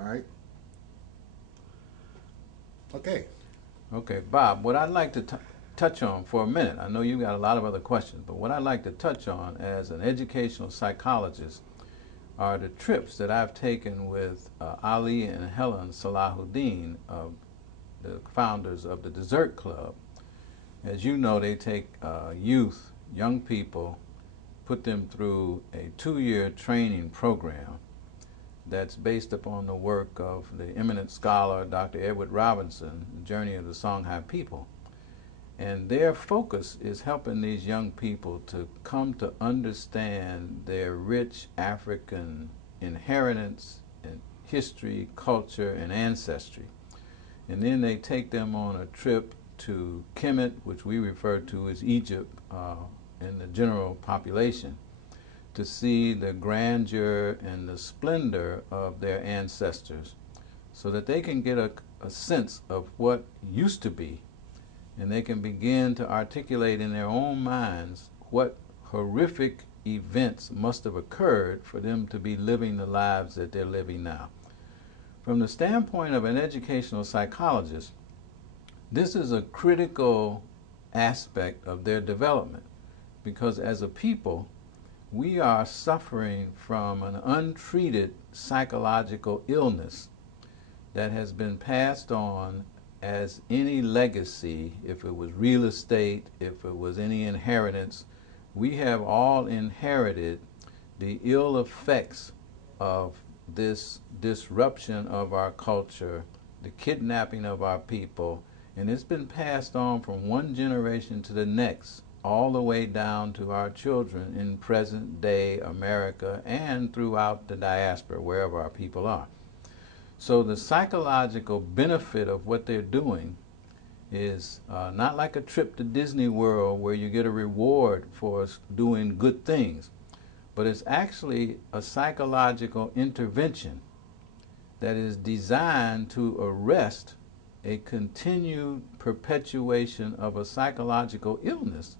All right. Okay. Okay, Bob, what I'd like to touch on for a minute, I know you've got a lot of other questions, but what I'd like to touch on as an educational psychologist are the trips that I've taken with Ali and Helen Salahuddin, the founders of the dZert Club. As you know, they take youth, young people, put them through a 2-year training program that's based upon the work of the eminent scholar Dr. Edward Robinson, The Journey of the Songhai People. And their focus is helping these young people to come to understand their rich African inheritance and history, culture, and ancestry. And then they take them on a trip to Kemet, which we refer to as Egypt in the general population, to see the grandeur and the splendor of their ancestors so that they can get a sense of what used to be, and they can begin to articulate in their own minds what horrific events must have occurred for them to be living the lives that they're living now. From the standpoint of an educational psychologist, this is a critical aspect of their development because as a people, we are suffering from an untreated psychological illness that has been passed on as any legacy. If it was real estate, if it was any inheritance, we have all inherited the ill effects of this disruption of our culture, the kidnapping of our people, and it's been passed on from one generation to the next, all the way down to our children in present day America and throughout the diaspora, wherever our people are. So the psychological benefit of what they're doing is not like a trip to Disney World where you get a reward for doing good things, but it's actually a psychological intervention that is designed to arrest a continued perpetuation of a psychological illness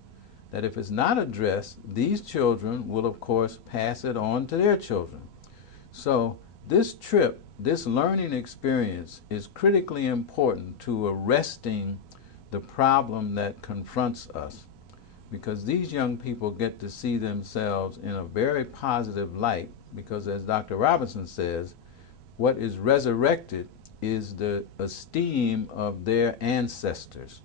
that if it's not addressed, these children will of course pass it on to their children. So this trip, this learning experience is critically important to arresting the problem that confronts us, because these young people get to see themselves in a very positive light, because as Dr. Robinson says, what is resurrected is the esteem of their ancestors,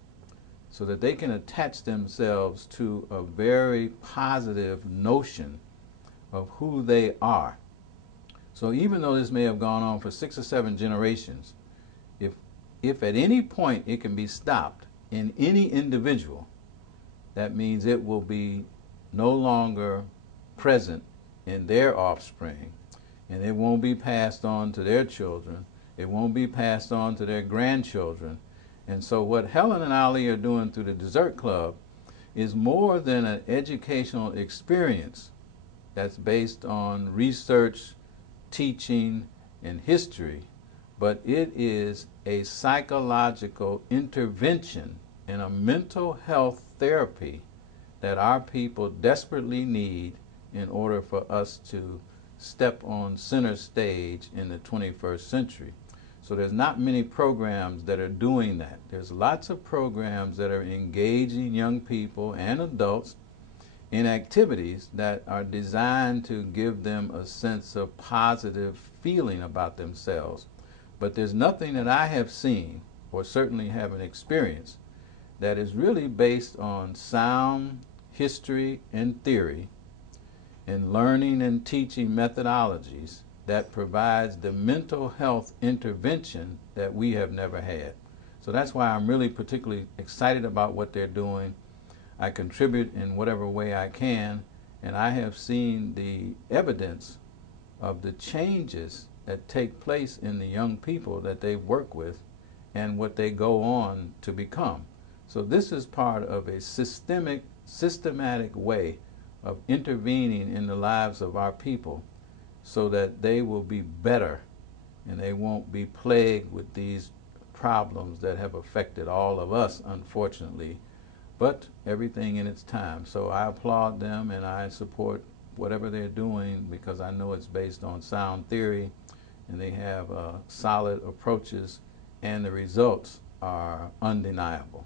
so that they can attach themselves to a very positive notion of who they are. So even though this may have gone on for 6 or 7 generations, if, if at any point it can be stopped in any individual, that means it will be no longer present in their offspring, and it won't be passed on to their children, it won't be passed on to their grandchildren. And so what Helen and Ali are doing through the dZert Club is more than an educational experience that's based on research, teaching, and history, but it is a psychological intervention and a mental health therapy that our people desperately need in order for us to step on center stage in the 21st century. So there's not many programs that are doing that. There's lots of programs that are engaging young people and adults in activities that are designed to give them a sense of positive feeling about themselves. But there's nothing that I have seen, or certainly haven't experienced, that is really based on sound history and theory and learning and teaching methodologies that provides the mental health intervention that we have never had. So that's why I'm really particularly excited about what they're doing. I contribute in whatever way I can, and I have seen the evidence of the changes that take place in the young people that they work with and what they go on to become. So this is part of a systematic way of intervening in the lives of our people so that they will be better and they won't be plagued with these problems that have affected all of us, unfortunately, but everything in its time. So I applaud them and I support whatever they're doing because I know it's based on sound theory and they have solid approaches, and the results are undeniable.